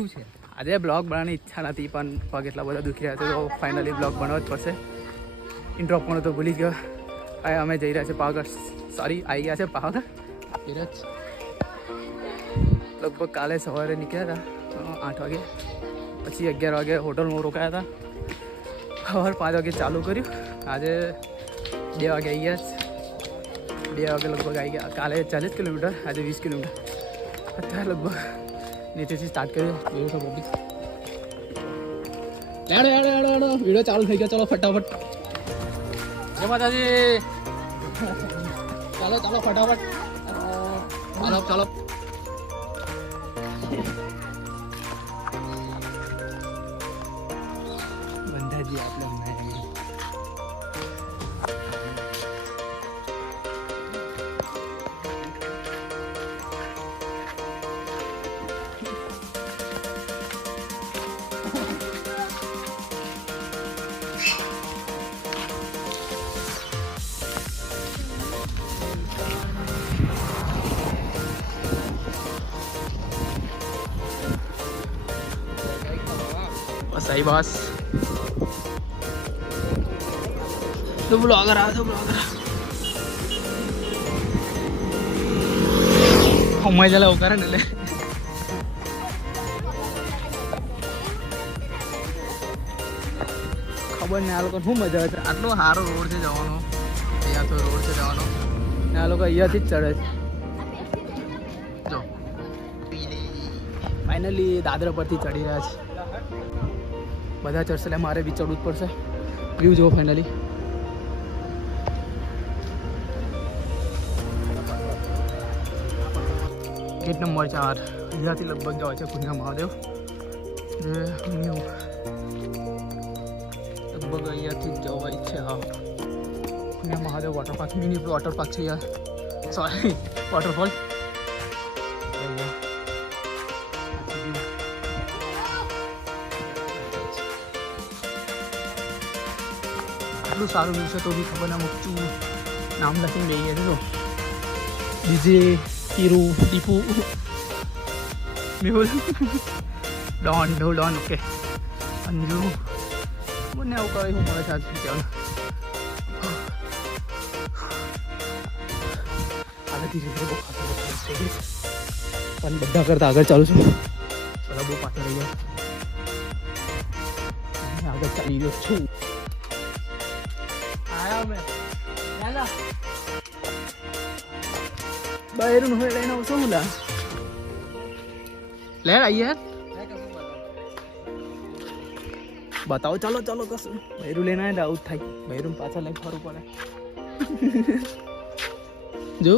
આજે બ્લોગ બનાવવાની ઈચ્છા નથી પણ પગ એટલા બધા દુખી રહ્યા છે તો ફાઇનલી બ્લોગ બનાવવો જ પડશે. ઇન્ટ્રો પણ તો ભૂલી જ ગયો. અમે જઈ રહ્યા છીએ પાવાગઢ. સોરી, આવી ગયા છે પાવાગઢ. ધીરજ લગભગ કાલે સવારે નીકળ્યા હતા 8 વાગે, પછી 11 વાગે હોટલમાં રોકાયા હતા. સવારે 5 વાગે ચાલુ કર્યું. આજે 2 વાગે આવી ગયા. 2 વાગે લગભગ આવી ગયા. કાલે 40 કિલોમીટર, આજે 20 કિલોમીટર. અત્યારે લગભગ નીચેથી સ્ટાર્ટ કર્યો. વિડીયો તો બધી વિડીયો ચાલુ થઈ ગયો. ચલો ફટાફટ. જય માતાજી. ચાલો ચાલો ફટાફટ. ચાલો ચાલો. બંધાજી આપણે सही बॉस. तो ब्लॉगर आ तो ब्लॉगर हमारे जला होकर ने ले खबर ने आ लोग શું મજા આવે. આટલો સારો રોડ છે જવાનો. અહીંયા તો રોડ છે જવાનો ને આ લોકો અહીંયાથી જ ચડે છે. જો ફાઇનલી દાદરા પરથી ચડી રહ્યા છે. બધા ચડશે એટલે મારે બી ચડવું જ પડશે. વ્યૂ જુઓ ફાઇનલી. ગેટ નંબર 4 અહીંયાથી લગભગ જવાય છે કુંજા મહાદેવ. લગભગ અહીંયાથી જ જવાય છે. હા, Kunja Mahadev water park, mini water park છે યાર. Sorry, waterfall. એટલું સારું વ્યૂ છે તો બી ખબર ના મૂકતું નામ લખીને બેસી ગયા છે. તો DJ hero Tipu Mehul Don Don okay Anju મને આવું કરે હું મળે છે આજ કહેવાનું. આગળ ધીરે ધીરે બહુ ખાતા થઈ ગઈ છે પણ બધા કરતા આગળ ચાલું છું. બધા બહુ પાછળ રહી ગયા. આગળ ચાલી ગયો છું. બહેરું હોય લઈને આવશો હું લા લે આવીએ બતાવો. ચાલો ચાલો કશું બહેરું લઈને આવે આઉટ થાય. બહેરું પાછા લઈને ફરવું પડે. જો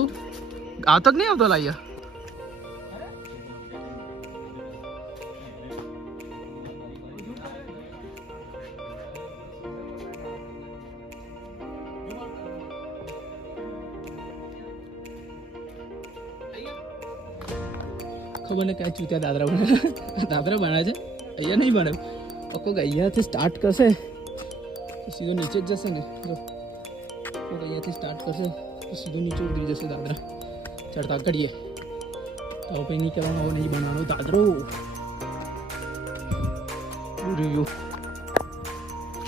આવતો જ નહીં આવતો લાઈએ. ખબર ને ક્યાં ચૂત્યા દાદરા બને. દાદરા બને છે અહીંયા નહીં બને. કોઈક અહીંયાથી સ્ટાર્ટ કરશે તો સીધો નીચે જ જશે ને. જો કોઈક અહીંયાથી સ્ટાર્ટ કરશે તો સીધો નીચે ઉતરી જશે દાદરા. ચડતા કરીએ તો પછી નહીં કહેવાનું આવો નહીં બનાવવાનો દાદરો. રિવ્યુ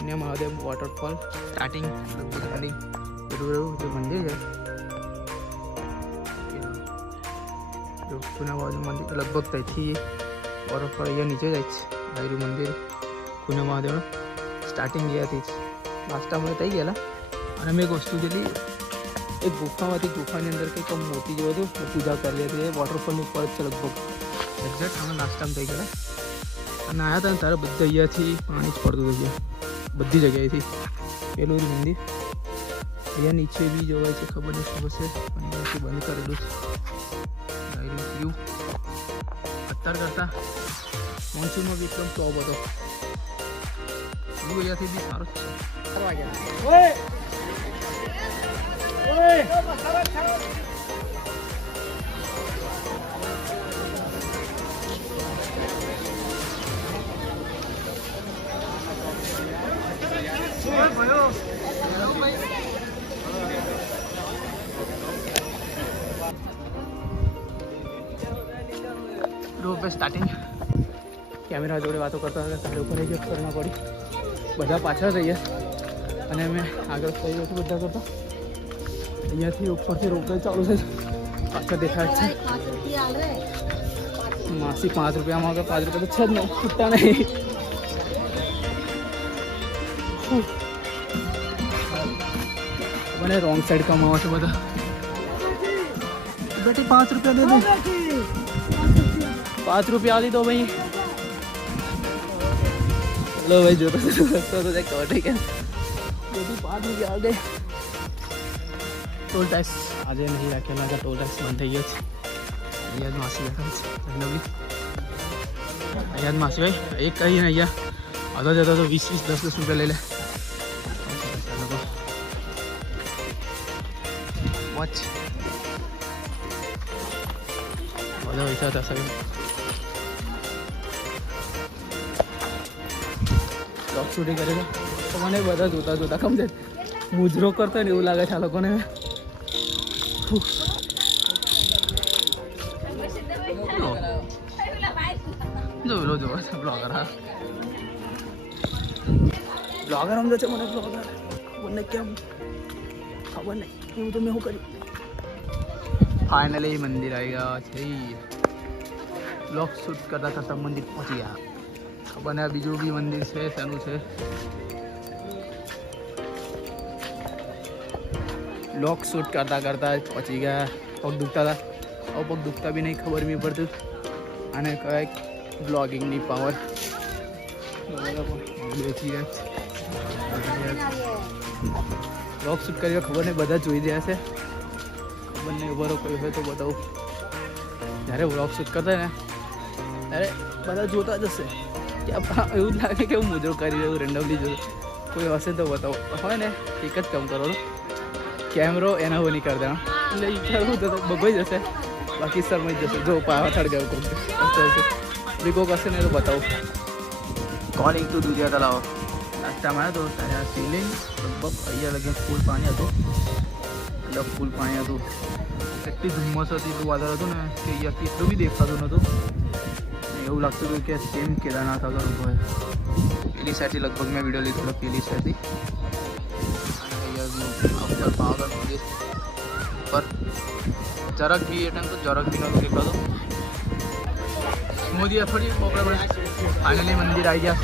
ને મહાદેવ વોટરફોલ સ્ટાર્ટિંગ ખાલી જે મંદિર છે કુના બાજુ મંદિર લગભગ ત્યાંથી વોટરફોલ અહીંયા નીચે જાય છે. આયરું મંદિર કુના મહાદેવનું સ્ટાર્ટિંગ અહીંયાથી જ. લાસ્ટ ટાઈમ અમે થઈ ગયેલા અને મેં એક વસ્તુ જોઈ. એક ગુફામાંથી ગુફાની અંદર કંઈક મોતી જેવું હતું. પૂજા કરી હતી. વોટરફોલની ઉપર જ છે લગભગ એક્ઝેક્ટ. અમે લાસ્ટ ટાઈમ થઈ ગયેલા અને આવ્યા હતા ને ત્યારે બધા અહીંયાથી પાણી જ પડતું હતું. બધી જગ્યાએથી પેલું જ મંદિર. અહીંયા નીચે બી જોવાય છે. ખબર નહીં શું હશે પણ અહીંયાથી બંધ કરેલું છે. વ્યૂ અત્યારે કરતા મોન્સૂનમાં બી એકદમ ટોપ હતો. વ્યૂ અહીંયાથી બી સારો છે. रोप पे स्टार्टिंग કેમેરા જોડે વાતો કરતા હતા તારે ઉપર આવી ખબર ના પડી બધા પાછળ રહીએ અને અમે આગળ થઈ ગયો બધા કરતા અહીંયાથી ઉપરથી રોપવે ચાલુ છે પાછળ દેખાય છે માસી 5 રૂપિયામાં આગળ 5 રૂપિયા તો છે જ નહીં છૂટતા નહીં મને રોંગ સાઈડ કમાવો છો બધા बेटी 5 रुपया दे दो 5 रुपया दी दो भाई लो भाई जो तो देख तो ठीक है बेटी 5 रुपया दे टोल टैक्स आज नहीं रखेला का टोल टैक्स बंद થઈ ગયો છે અહીંયા માસી બેઠા છે નવી અહીંયા માસી ભાઈ એક કઈ ને અહીંયા આધા જતા તો 20 10 રૂપિયા લઈ લે વોચ બધા વૈસા હતા સાહેબ બ્લોગ શૂટિંગ કરે તો મને બધા જોતા જોતા કમ છે મુજરો કરતો ને એવું લાગે છે આ લોકોને જો લો જો બ્લોગર હા બ્લોગર સમજો છે મને બ્લોગર મને કેમ ખબર નહીં એવું તો મેં શું કર્યું फाइनली मंदिर आएगा ब्लॉग शूट करता था तब मंदिर पहुंच गया खबर नहीं बीजू भी मंदिर से शनु से ब्लॉग शूट करता करता पहुंची गया पग दुखता था और पग दुखता भी नहीं खबर नहीं पड़ती आने का एक ब्लॉगिंग नहीं पावर ब्लॉग शूट कर खबर नहीं બધા જોઈ રહ્યા છે બંને ઉભરો કોઈ હોય તો બતાવું જ્યારે વ્લોગ શૂટ કરતા ને ત્યારે બધા જોતા જ હશે કે એવું જ લાગે કે હું મુજરો કરી રહ્યો રેન્ડમલી જોઉં કોઈ હશે તો બતાવો હોય ને એક જ કામ કરો કેમેરો એના હો નહીં કરતા એટલે વિચારવું તો બગોઈ જશે બાકી શરમાઈ જશે જો પાવા થડ ગયો કોક બીકો હશે ને તો બતાવું કોલિંગ ટુ દુધિયા તલાવ રસ્તામાં તો ત્યારે આ સીલિંગ લગભગ અહીંયા લગી ફૂલ પાણી હતું ફૂલ પાણી હતું એટલી ધુમ્મસ હતી એટલું વાદળ હતું ને કે અહીંયાથી એટલું બી દેખાતું નહોતું એવું લાગતું હતું કે સેમ કેદારનાથ આગળ ઊભો હોય પેલી સાઈડથી લગભગ મેં વિડીયો લીધો હતો પેલી સાઈડથી અહીંયા પાવાગઢ મંદિર પર જરાક બી એટલે તો જરાક બી નહોતું દેખાતું મોદી ફરી બપોરે ફાઇનલી મંદિર આવી ગયા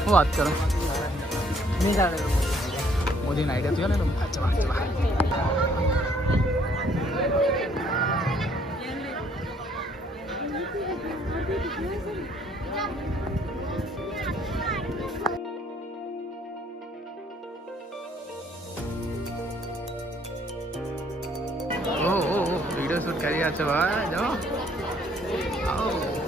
શું વાત કરો નહીં જાણે मोदी नाइट है ना तुम चला चला ओ वीडियो शूट करिए अच्छा भाई जाओ आओ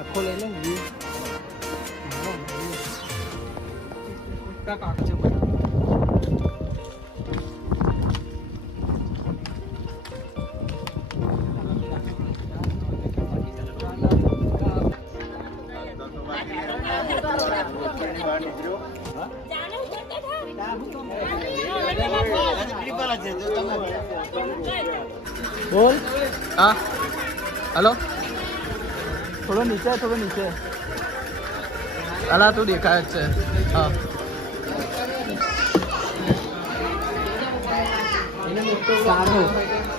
આખો લઈ લે વ્યૂ કાકા છે बोल हाँ हेलो थोड़ा नीचे अला तू देखा है हाँ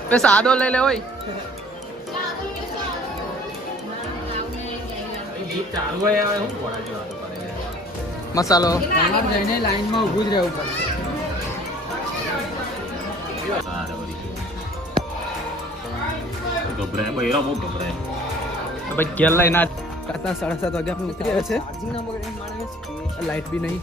पे सादो ले ले ओए मसालो लाइन में ऊભું જ રહેવું પડે ગભરાય ભાઈ, એરા બહુ ગભરાય. ભાઈ ઘેર લઈને રાતના 7:30 વાગ્યા આપણે ઉતર્યા છે. લાઇટ બી નહીં.